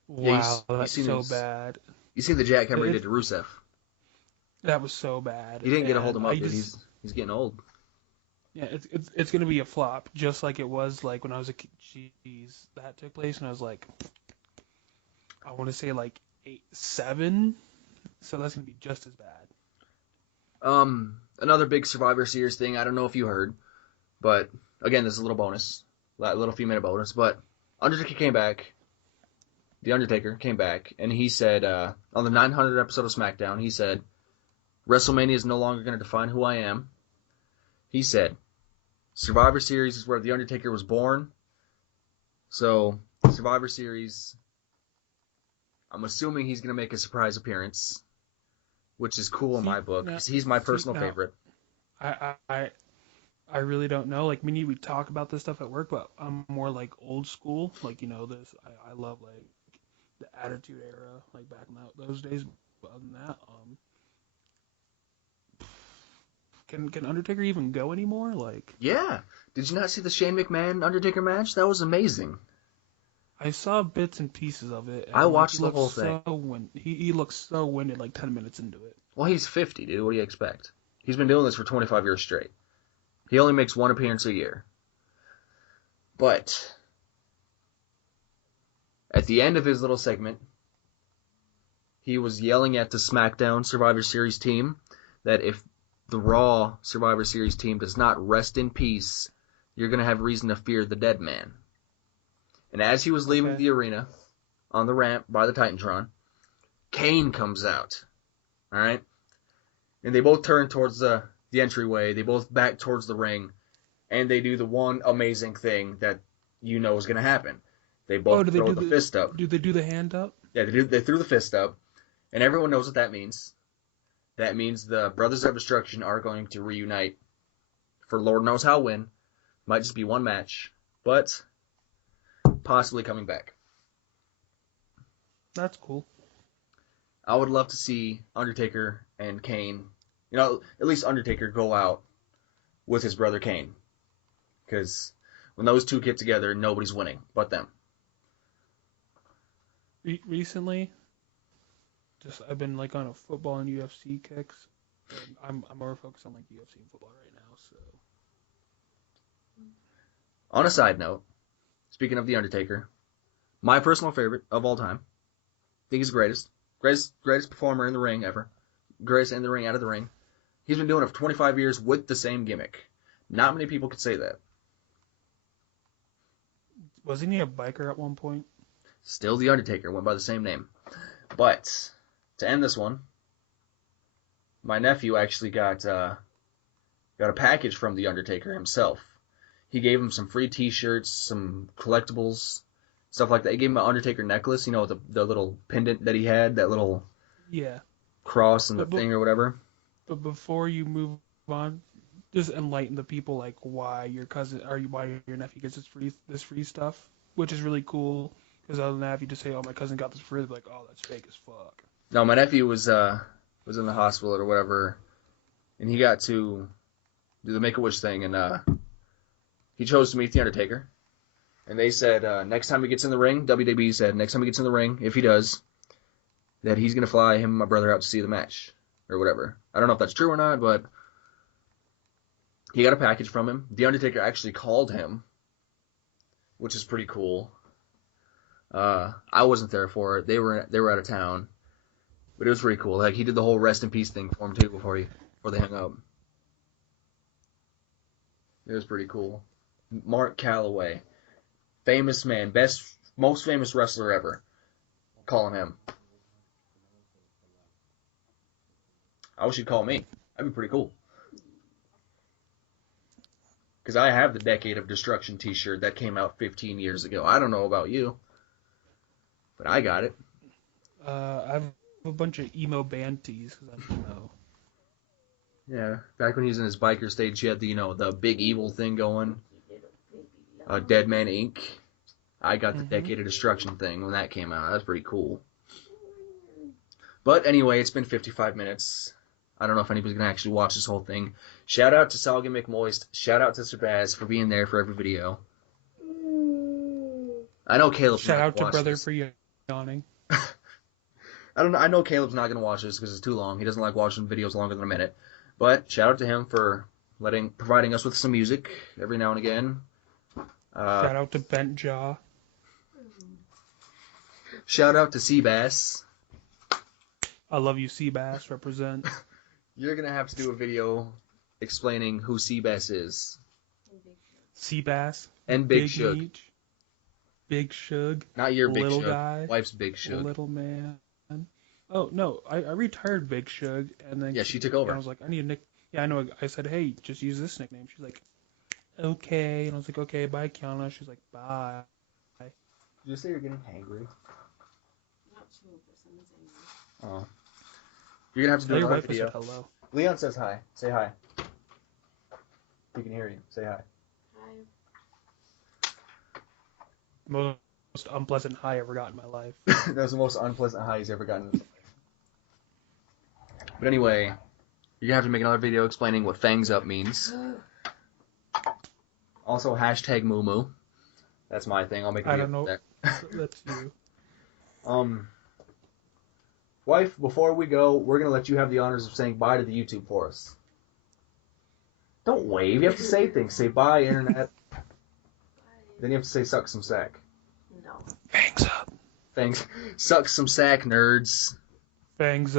wow, that's so bad. You see the jackhammer he did to Rusev. That was so bad. He didn't get a hold of And him up, dude. He's getting old. Yeah, it's gonna be a flop, just like it was like when I was a kid. Jeez, that took place, and I was like, I want to say like 7, so that's gonna be just as bad. Another big Survivor Series thing. I don't know if you heard, but again, this is a little bonus, a little few minute bonus. But Undertaker came back. The Undertaker came back, and he said on the 900th episode of SmackDown, he said, WrestleMania is no longer going to define who I am. He said, Survivor Series is where The Undertaker was born. So, Survivor Series, I'm assuming he's going to make a surprise appearance, which is cool in my book. He's my personal favorite. I really don't know. Like, we talk about this stuff at work, but I'm more like old school. Like, this, I love like the Attitude Era, like back in those days. But other than that, can Undertaker even go anymore? Like, yeah. Did you not see the Shane McMahon Undertaker match? That was amazing. I saw bits and pieces of it. And I watched the whole thing. He looks so winded like 10 minutes into it. Well, he's 50, dude. What do you expect? He's been doing this for 25 years straight. He only makes one appearance a year. But at the end of his little segment, he was yelling at the SmackDown Survivor Series team that if the Raw Survivor Series team does not rest in peace, you're going to have reason to fear the dead man. And as he was leaving the arena, on the ramp by the Titantron, Kane comes out. All right? And they both turn towards the entryway. They both back towards the ring. And they do the one amazing thing that you know is going to happen. They both throw the fist up. Do they do the hand up? Yeah, they threw the fist up. And everyone knows what that means. That means the Brothers of Destruction are going to reunite for Lord knows how when. Might just be one match. But possibly coming back. That's cool. I would love to see Undertaker and Kane, at least Undertaker go out with his brother Kane. Because when those two get together, nobody's winning but them. Recently, I've been like on a football and UFC kicks. And I'm more focused on like UFC and football right now. So, on a side note, speaking of The Undertaker, my personal favorite of all time, I think he's the greatest performer in the ring ever, greatest in the ring, out of the ring. He's been doing it for 25 years with the same gimmick. Not many people could say that. Wasn't he a biker at one point? Still The Undertaker, went by the same name. But to end this one, my nephew actually got a package from The Undertaker himself. He gave him some free T-shirts, some collectibles, stuff like that. He gave him an Undertaker necklace, the little pendant that he had, that little cross and the thing or whatever. But before you move on, just enlighten the people like why your nephew gets this free stuff, which is really cool. Because other than that, if you just say, "Oh, my cousin got this free," they're like, "Oh, that's fake as fuck." No, my nephew was in the hospital or whatever, and he got to do the Make-A-Wish thing, and he chose to meet The Undertaker. And they said next time he gets in the ring, WWE said next time he gets in the ring, if he does, that he's going to fly him and my brother out to see the match or whatever. I don't know if that's true or not, but he got a package from him. The Undertaker actually called him, which is pretty cool. I wasn't there for it. They were out of town, but it was pretty cool. Like he did the whole rest in peace thing for him too before they hung up. It was pretty cool. Mark Calloway, famous man, most famous wrestler ever. Calling him. I wish he'd call me. That'd be pretty cool. Because I have the Decade of Destruction t-shirt that came out 15 years ago. I don't know about you, but I got it. I have a bunch of emo band tees because I'm emo. Yeah, back when he was in his biker stage, he had the big evil thing going. Dead Man Inc. I got the Decade of Destruction thing when that came out. That was pretty cool. But anyway, it's been 55 minutes. I don't know if anybody's going to actually watch this whole thing. Shout out to Salga McMoist. Shout out to Sir Baz for being there for every video. I know Caleb's Shout not out to watch brother this. for yawning. I know Caleb's not going to watch this because it's too long. He doesn't like watching videos longer than a minute. But shout out to him for providing us with some music every now and again. Shout out to Bent Jaw. Shout out to Seabass. I love you, Seabass. Represent. You're gonna have to do a video explaining who Seabass is. Seabass. And Big Shug. Meech, Big Shug. Not your Big little Shug. guy. Wife's Big Shug. Little man. Oh no, I retired Big Shug, and then she took over. I was like, I need a nick. Yeah, I know. I said, hey, just use this nickname. She's like, okay, and I was like, okay, bye, Kiana. She's like, bye. Did you say you're getting hangry? Not too, but someone's angry. Oh. You're gonna have to do Tell your another wife video. I said hello. Leon says hi. Say hi. He can hear you. Say hi. Hi. Most unpleasant hi I ever got in my life. That was the most unpleasant hi he's ever gotten in his life. But anyway, you're gonna have to make another video explaining what fangs up means. Also, hashtag Moo. That's my thing. I'll make a I video don't know. with That's you. that. Wife, before we go, we're gonna let you have the honors of saying bye to the YouTube for us. Don't wave. You have to say things. Say bye, internet. Bye. Then you have to say suck some sack. No. Fangs up. Thanks. Suck some sack, nerds. Fangs up.